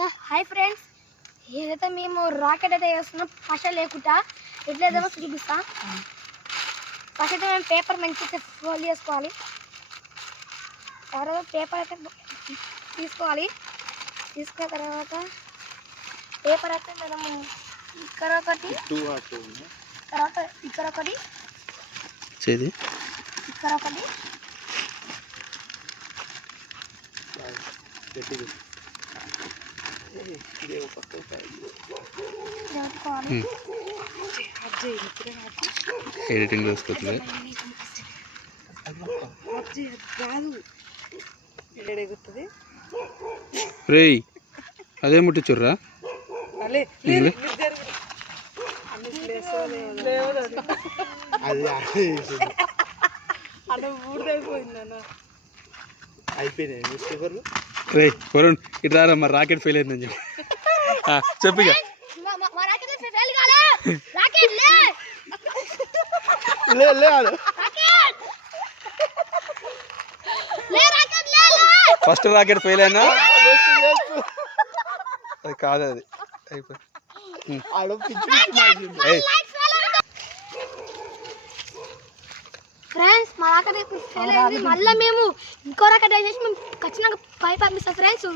hi friends ఏదైతే మేము rocket అయితే వేస్తున్నాం పష లేకుండా ఎట్లేదేమో చూపిస్తా ఫస్ట్ అయితే మేము పేపర్ మంచిగా ఫోల్డ్ చేసుకోవాలి తర్వాత పేపర్ అయితే తీసుకోవాలి తీసుకున్న తర్వాత పేపర్ అయితే మనము ఇక్కడ ఒకటి తర్వాత ఇక్కడ ఒకటి ఇక్కడ ఒకటి ఎడిటింగ్ చేసుకోవచ్చు రే అదే ముట్టించుర్రా రే వరుణ్ ఇటు రారా మరి రాకెట్ ఫెయిల్ అయిందని చెప్పి చెప్పిగా ఫస్ట్ రాకెట్ ఫెయిల్ అయినా అది కాదు అది అయిపోయి ఫ్రెండ్స్ మా రాకెట్ ఫెయిల్ అయింది మళ్ళీ మేము ఇంకో రాకెట్ వేసేసి మేము ఖచ్చితంగా పై పంపిస్తాం ఫ్రెండ్స్